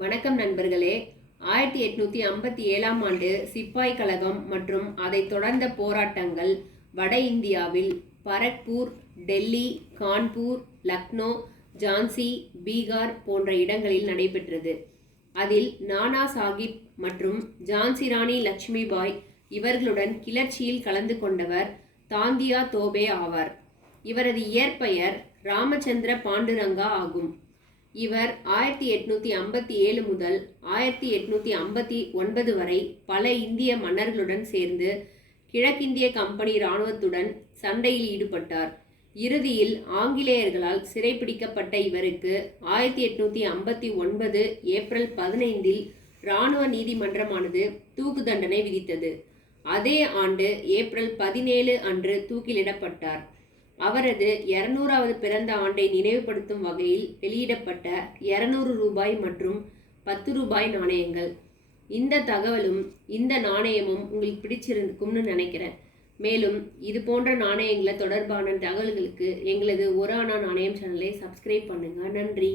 வணக்கம் நண்பர்களே. 1857ஆம் ஆண்டு சிப்பாய் கழகம் மற்றும் அதைத் தொடர்ந்த போராட்டங்கள் வட இந்தியாவில் பரக்பூர், டெல்லி, கான்பூர், லக்னோ, ஜான்சி, பீகார் போன்ற இடங்களில் நடைபெற்றது. அதில் நானா சாஹிப் மற்றும் ஜான்சி ராணி லட்சுமிபாய் இவர்களுடன் கிளர்ச்சியில் கலந்து கொண்டவர் தாந்தியா தோபே ஆவார். இவரது இயற்பெயர் ராமச்சந்திர பாண்டுரங்கா ஆகும். இவர் 1857 முதல் 1859 வரை பல இந்திய மன்னர்களுடன் சேர்ந்து கிழக்கிந்திய கம்பெனி இராணுவத்துடன் சண்டையில் ஈடுபட்டார். இறுதியில் ஆங்கிலேயர்களால் சிறைப்பிடிக்கப்பட்ட இவருக்கு 1859 ஏப்ரல் 15 இராணுவ நீதிமன்றமானது தூக்கு தண்டனை விதித்தது. அதே ஆண்டு ஏப்ரல் 17 அன்று தூக்கிலிடப்பட்டார். அவரது 200வது பிறந்த ஆண்டை நினைவுபடுத்தும் வகையில் வெளியிடப்பட்ட 200 ரூபாய் மற்றும் 10 ரூபாய் நாணயங்கள். இந்த தகவலும் இந்த நாணயமும் உங்களுக்கு பிடிச்சிருக்கும்னு நினைக்கிறேன். மேலும் இது போன்ற நாணயங்களை தொடர்பான தகவல்களுக்கு எங்களது ஒரு அணா நாணயம் சேனலை சப்ஸ்கிரைப் பண்ணுங்க. நன்றி.